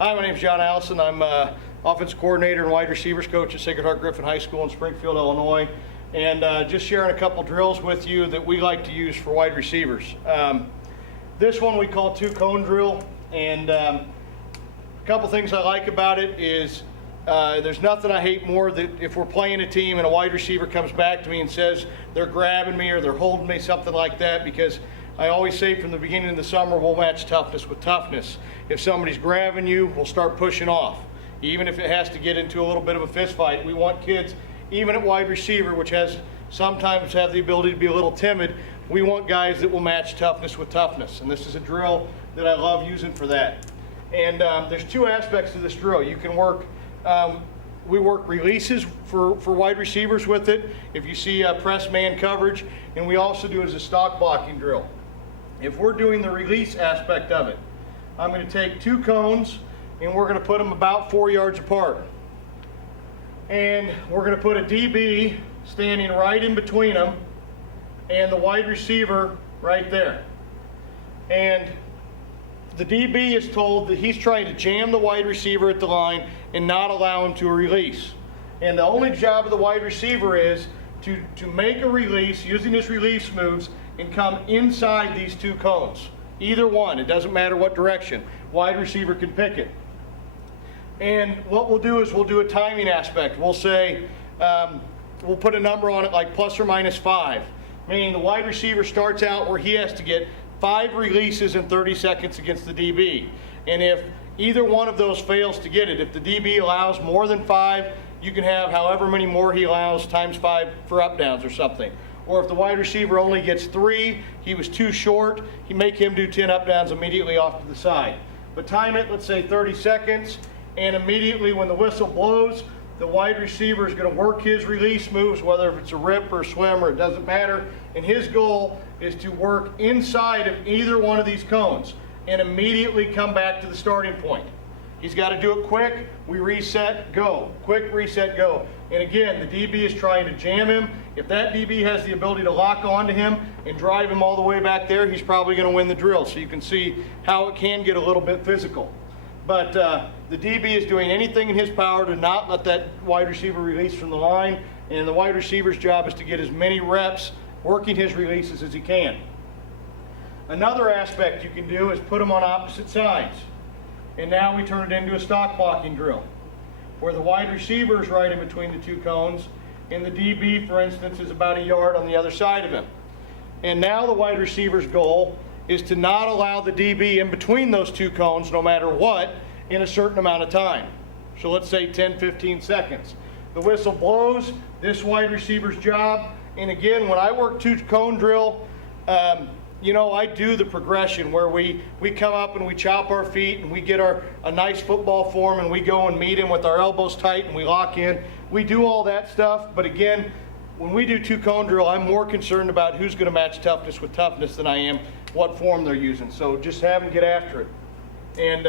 Hi, my name is John Allison. I'm offensive coordinator and wide receivers coach at Hart Griffin High School in Springfield, Illinois. And just sharing a couple drills with you that we like to use for wide receivers. This one we call two-cone drill. And a couple things I like about it is there's nothing I hate more than if we're playing a team and a wide receiver comes back to me and says they're grabbing me or they're holding me, something like that, because I always say from the beginning of the summer, we'll match toughness with toughness. If somebody's grabbing you, we'll start pushing off. Even if it has to get into a little bit of a fist fight, we want kids, even at wide receiver, which has sometimes have the ability to be a little timid, we want guys that will match toughness with toughness. And this is a drill that I love using for that. And there's two aspects to this drill. You can work, we work releases for wide receivers with it, if you see press man coverage, and we also do it as a stock blocking drill. If we're doing the release aspect of it, I'm going to take two cones and we're going to put them about 4 yards apart. And we're going to put a DB standing right in between them and the wide receiver right there. And the DB is told that he's trying to jam the wide receiver at the line and not allow him to release. And the only job of the wide receiver is to make a release using his release moves and come inside these two cones. Either one, it doesn't matter what direction. Wide receiver can pick it. And what we'll do is we'll do a timing aspect. We'll say, we'll put a number on it like plus or minus 5, meaning the wide receiver starts out where he has to get 5 releases in 30 seconds against the DB. And if either one of those fails to get it, if the DB allows more than 5, you can have however many more he allows times 5 for up downs or something. Or if the wide receiver only gets 3, he was too short, you make him do 10 up downs immediately off to the side. But time it, let's say 30 seconds, and immediately when the whistle blows, the wide receiver is going to work his release moves, whether it's a rip or a swim or it doesn't matter. And his goal is to work inside of either one of these cones and immediately come back to the starting point. He's got to do it quick. We reset, go. Quick reset, go. And again, the DB is trying to jam him. If that DB has the ability to lock onto him and drive him all the way back there, he's probably going to win the drill. So you can see how it can get a little bit physical. But the DB is doing anything in his power to not let that wide receiver release from the line. And the wide receiver's job is to get as many reps working his releases as he can. Another aspect you can do is put them on opposite sides. And now we turn it into a stock blocking drill, where the wide receiver is right in between the two cones, and the DB, for instance, is about 1 yard on the other side of him. And now the wide receiver's goal is to not allow the DB in between those two cones, no matter what, in a certain amount of time. So let's say 10, 15 seconds. The whistle blows, this wide receiver's job, and again, when I work two-cone drill, you know, I do the progression where we come up and we chop our feet and we get a nice football form and we go and meet him with our elbows tight and we lock in. We do all that stuff, but again, when we do two-cone drill, I'm more concerned about who's going to match toughness with toughness than I am what form they're using. So just have them get after it. And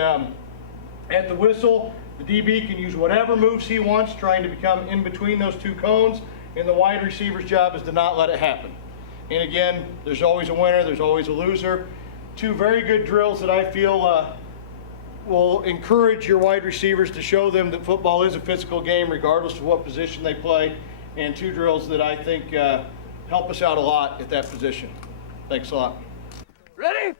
at the whistle, the DB can use whatever moves he wants, trying to become in between those two cones, and the wide receiver's job is to not let it happen. And again, there's always a winner, there's always a loser. Two very good drills that I feel will encourage your wide receivers to show them that football is a physical game regardless of what position they play, and two drills that I think help us out a lot at that position. Thanks a lot. Ready?